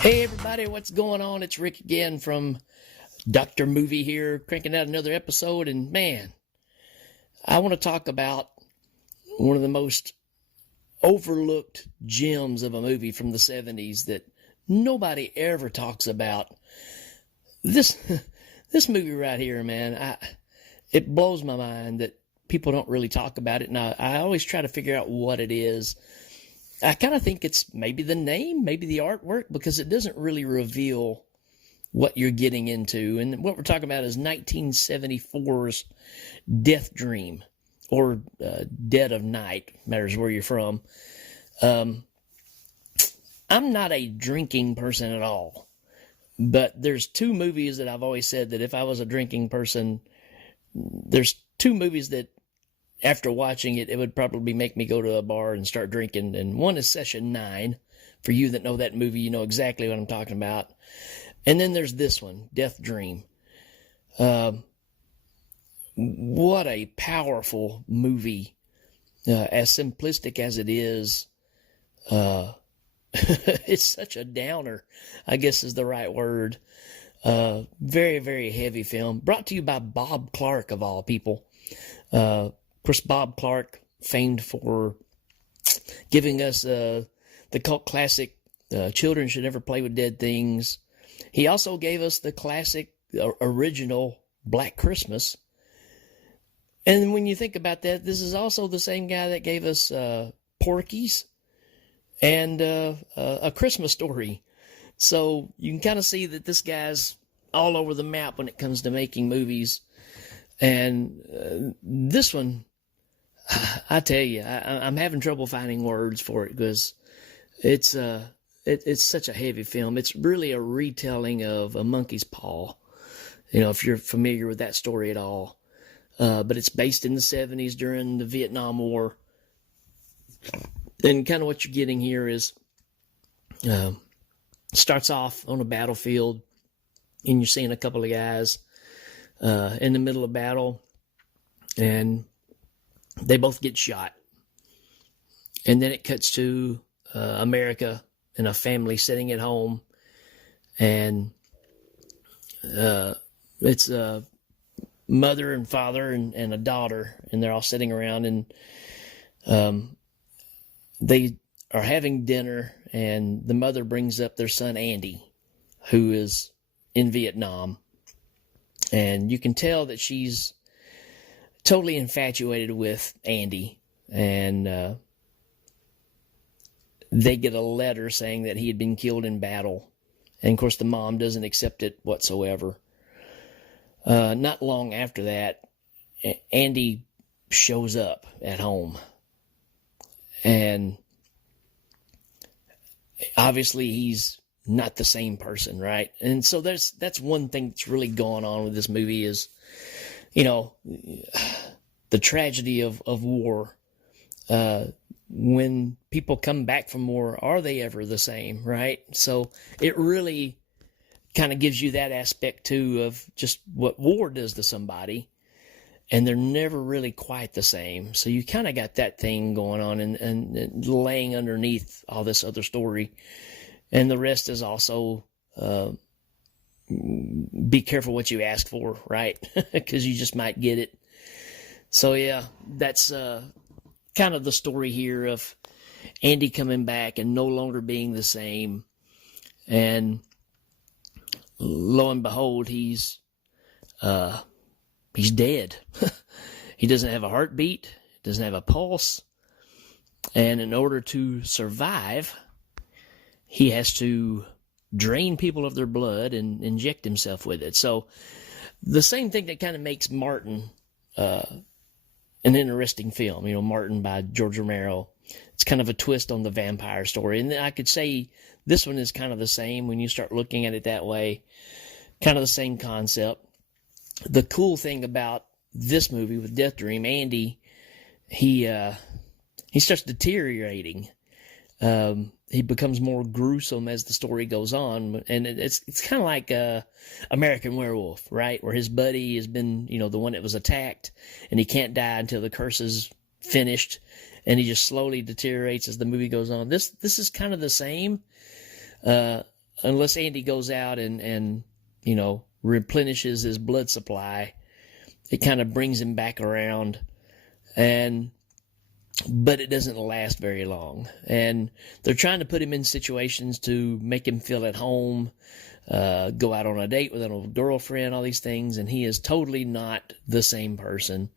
Hey everybody, what's going on? It's Rick again from Dr. Movie here, cranking out another episode. And man, I want to talk about one of the most overlooked gems of a movie from the 70s that nobody ever talks about. This this movie right here, man, it blows my mind that people don't really talk about it. And I always try to figure out what it is. I kind of think it's maybe the name, maybe the artwork, because it doesn't really reveal what you're getting into. And what we're talking about is 1974's Deathdream, or Dead of Night, matters where you're from. I'm not a drinking person at all, but there's two movies that I've always said that if I was a drinking person, there's two movies that after watching it, it would probably make me go to a bar and start drinking. And one is Session 9. For you that know that movie, you know exactly what I'm talking about. And then there's this one, Deathdream. What a powerful movie. As simplistic as it is, it's such a downer, I guess is the right word. Very, very heavy film. Brought to you by Bob Clark, of all people. Of course, Bob Clark, famed for giving us the cult classic Children Should Never Play with Dead Things. He also gave us the classic original Black Christmas. And when you think about that, this is also the same guy that gave us Porky's and A Christmas Story. So you can kind of see that this guy's all over the map when it comes to making movies. And this one, I tell you, I'm having trouble finding words for it because it's such a heavy film. It's really a retelling of A Monkey's Paw, you know, if you're familiar with that story at all. But it's based in the 70s during the Vietnam War. And kind of what you're getting here is starts off on a battlefield, and you're seeing a couple of guys in the middle of battle, and they both get shot. And then it cuts to America and a family sitting at home, and it's a mother and father and a daughter, and they're all sitting around, and they are having dinner, and the mother brings up their son Andy, who is in Vietnam, and you can tell that she's totally infatuated with Andy, and they get a letter saying that he had been killed in battle, and of course the mom doesn't accept it whatsoever. Not long after that, Andy shows up at home, and obviously he's not the same person, right? And so that's one thing that's really going on with this movie is, you know, the tragedy of war. When people come back from war, are they ever the same, right? So it really kind of gives you that aspect too of just what war does to somebody, and they're never really quite the same. So you kind of got that thing going on and laying underneath all this other story. And the rest is also be careful what you ask for, right? Because you just might get it. So yeah, that's kind of the story here of Andy coming back and no longer being the same. And lo and behold, he's dead. He doesn't have a heartbeat, doesn't have a pulse, and in order to survive, he has to drain people of their blood and inject himself with it. So the same thing that kind of makes Martin an interesting film, you know, Martin by George Romero. It's kind of a twist on the vampire story. And I could say this one is kind of the same when you start looking at it that way. Kind of the same concept. The cool thing about this movie with Deathdream, Andy, he starts deteriorating. He becomes more gruesome as the story goes on, and it's kind of like American Werewolf, right? Where his buddy has been, you know, the one that was attacked, and he can't die until the curse is finished, and he just slowly deteriorates as the movie goes on. This is kind of the same. unless Andy goes out and you know, replenishes his blood supply, it kind of brings him back around, but it doesn't last very long. And they're trying to put him in situations to make him feel at home, go out on a date with an old girlfriend, all these things, and he is totally not the same person.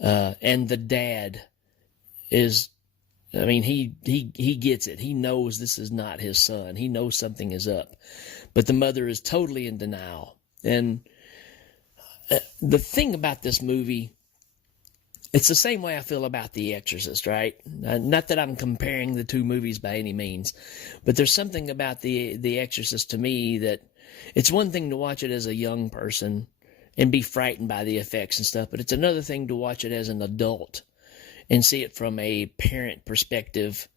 And the dad is, I mean, he gets it. He knows this is not his son. He knows something is up. But the mother is totally in denial. And the thing about this movie, it's the same way I feel about The Exorcist, right? Not that I'm comparing the two movies by any means, but there's something about The Exorcist to me that it's one thing to watch it as a young person and be frightened by the effects and stuff, but it's another thing to watch it as an adult and see it from a parent perspective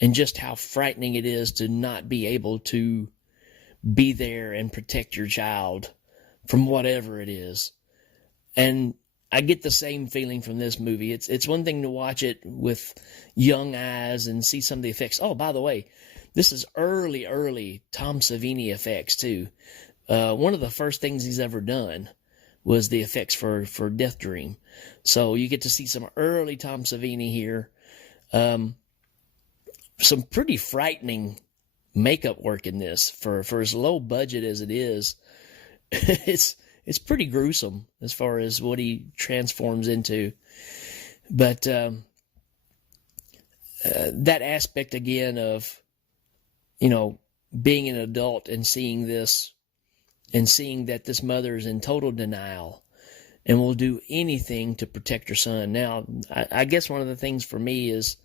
and just how frightening it is to not be able to be there and protect your child from whatever it is. And I get the same feeling from this movie. It's one thing to watch it with young eyes and see some of the effects. Oh, by the way, this is early Tom Savini effects too. One of the first things he's ever done was the effects for Deathdream. So you get to see some early Tom Savini here. Some pretty frightening makeup work in this for as low budget as it is. It's pretty gruesome as far as what he transforms into. But that aspect again of, you know, being an adult and seeing this and seeing that this mother is in total denial and will do anything to protect her son. Now, I guess one of the things for me is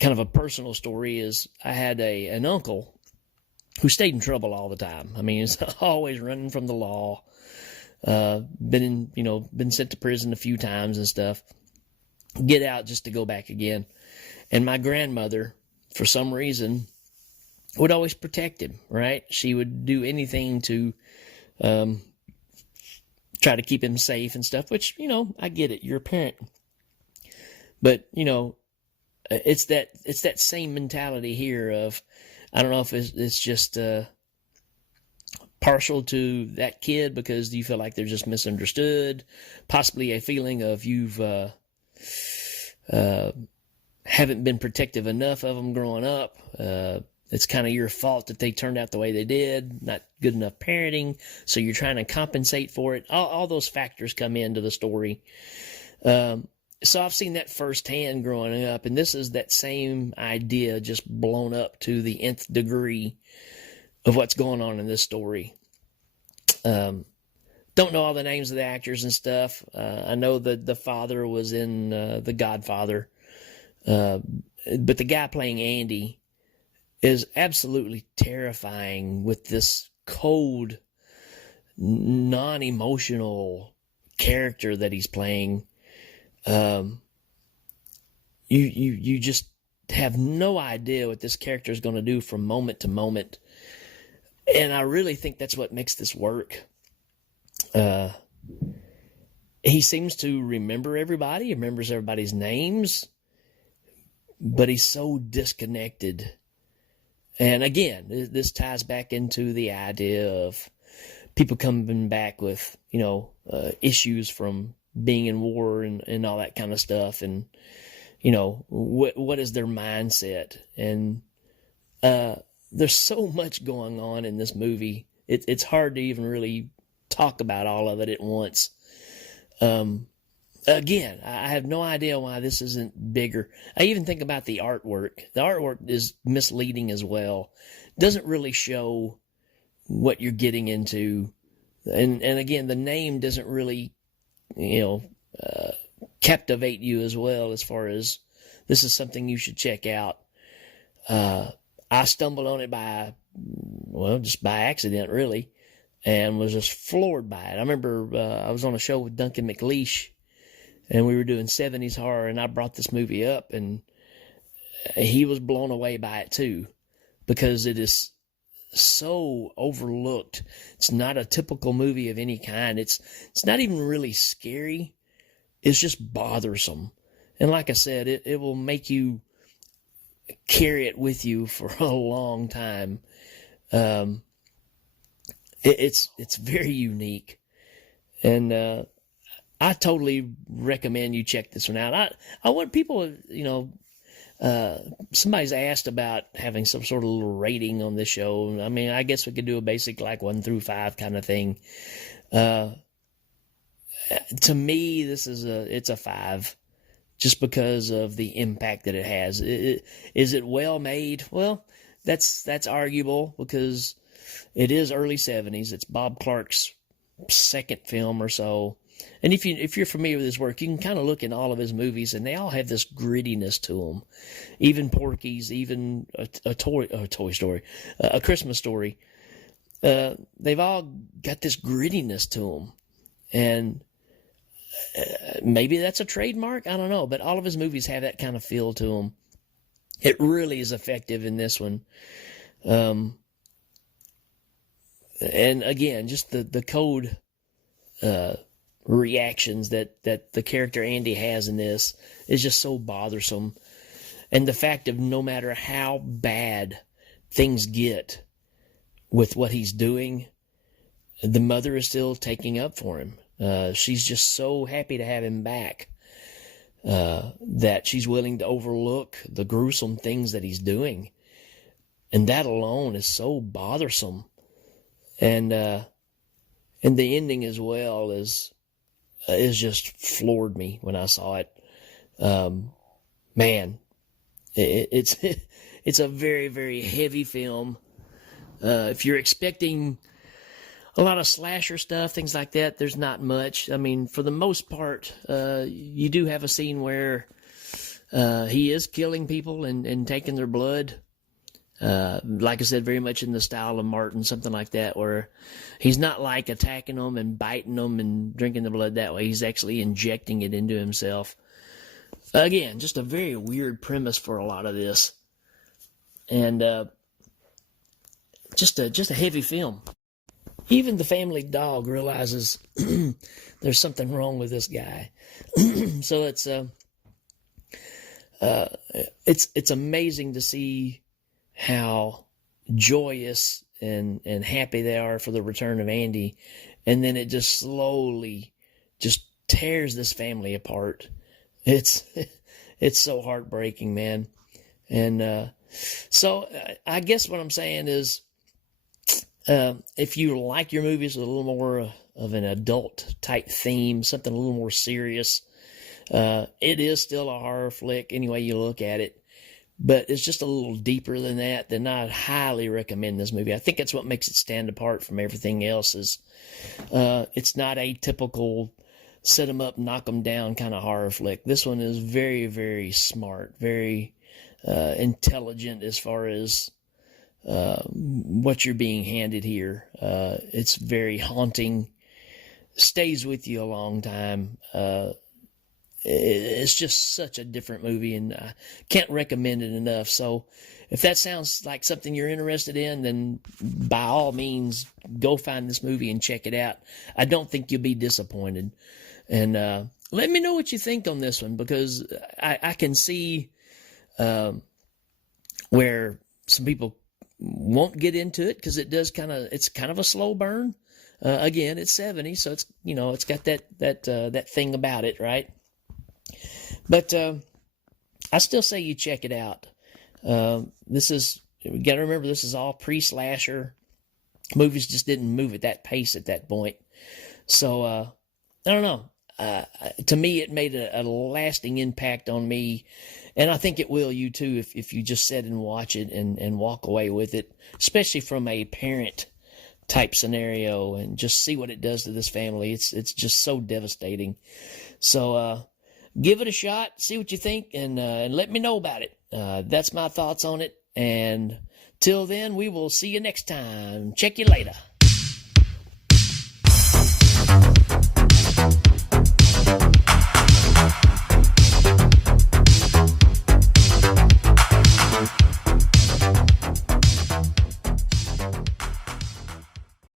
kind of a personal story is I had an uncle who stayed in trouble all the time. I mean, he's always running from the law. Been sent to prison a few times and stuff. Get out just to go back again. And my grandmother, for some reason, would always protect him, right? She would do anything to try to keep him safe and stuff, which, you know, I get it. You're a parent. But, you know, it's that same mentality here of, I don't know if it's just partial to that kid because you feel like they're just misunderstood, possibly a feeling of you've haven't been protective enough of them growing up. It's kind of your fault that they turned out the way they did, not good enough parenting, so you're trying to compensate for it. All those factors come into the story. So I've seen that firsthand growing up, and this is that same idea just blown up to the nth degree of what's going on in this story. Don't know all the names of the actors and stuff. I know that the father was in The Godfather, but the guy playing Andy is absolutely terrifying with this cold, non-emotional character that he's playing. You just have no idea what this character is going to do from moment to moment. And I really think that's what makes this work. He seems to remember everybody, he remembers everybody's names, but he's so disconnected. And again, this ties back into the idea of people coming back with, you know, issues from being in war and all that kind of stuff. And, you know, what is their mindset? And there's so much going on in this movie. It's hard to even really talk about all of it at once. Again, I have no idea why this isn't bigger. I even think about the artwork. The artwork is misleading as well. Doesn't really show what you're getting into. And again, the name doesn't really, you know, captivate you as well as far as this is something you should check out. I stumbled on it just by accident, really, and was just floored by it. I remember I was on a show with Duncan McLeish, and we were doing 70s horror, and I brought this movie up, and he was blown away by it too, because it is so overlooked. It's not a typical movie of any kind. It's not even really scary. It's just bothersome. And like I said, it will make you carry it with you for a long time. Um, it's very unique, and I totally recommend you check this one out. I want people, somebody's asked about having some sort of little rating on this show. I mean, I guess we could do a basic like 1 through 5 kind of thing. To me, it's a 5, just because of the impact that it has. Is it well made? Well, that's arguable, because it is early 70s. It's Bob Clark's second film or so. And if you're familiar with his work, you can kind of look in all of his movies, and they all have this grittiness to them. Even Porky's, even a Toy Story, a Christmas Story. They've all got this grittiness to them, and maybe that's a trademark. I don't know, but all of his movies have that kind of feel to them. It really is effective in this one. And again, just the code reactions that the character Andy has in this is just so bothersome. And the fact of no matter how bad things get with what he's doing, the mother is still taking up for him. She's just so happy to have him back that she's willing to overlook the gruesome things that he's doing. And that alone is so bothersome. And the ending as well is just floored me when I saw it. Man, it's a very, very heavy film. If you're expecting a lot of slasher stuff, things like that, there's not much. I mean, for the most part, you do have a scene where he is killing people and taking their blood. Like I said, very much in the style of Martin, something like that, where he's not like attacking them and biting them and drinking the blood that way. He's actually injecting it into himself. Again, just a very weird premise for a lot of this. And just a heavy film. Even the family dog realizes there's something wrong with this guy. So it's amazing to see how joyous and happy they are for the return of Andy, and then it just slowly just tears this family apart. It's so heartbreaking, man. And so I guess what I'm saying is, if you like your movies with a little more of an adult type theme, something a little more serious, it is still a horror flick any way you look at it. But it's just a little deeper than that, then I'd highly recommend this movie. I think that's what makes it stand apart from everything else. Is it's not a typical set 'em up, knock 'em down kind of horror flick. This one is very, very smart, very intelligent as far as what you're being handed here. It's very haunting, stays with you a long time. It's just such a different movie, and I can't recommend it enough. So if that sounds like something you're interested in, then by all means, go find this movie and check it out. I don't think you'll be disappointed. And let me know what you think on this one, because I can see where some people won't get into it, because it's kind of a slow burn. Again, it's 70, so it's got that thing about it, right? But I still say you check it out. We got to remember, this is all pre-slasher. Movies just didn't move at that pace at that point. So I don't know. To me, it made a lasting impact on me, and I think it will you too if you just sit and watch it and walk away with it, especially from a parent type scenario, and just see what it does to this family. It's just so devastating. So give it a shot, see what you think, and let me know about it. That's my thoughts on it. And till then, we will see you next time. Check you later.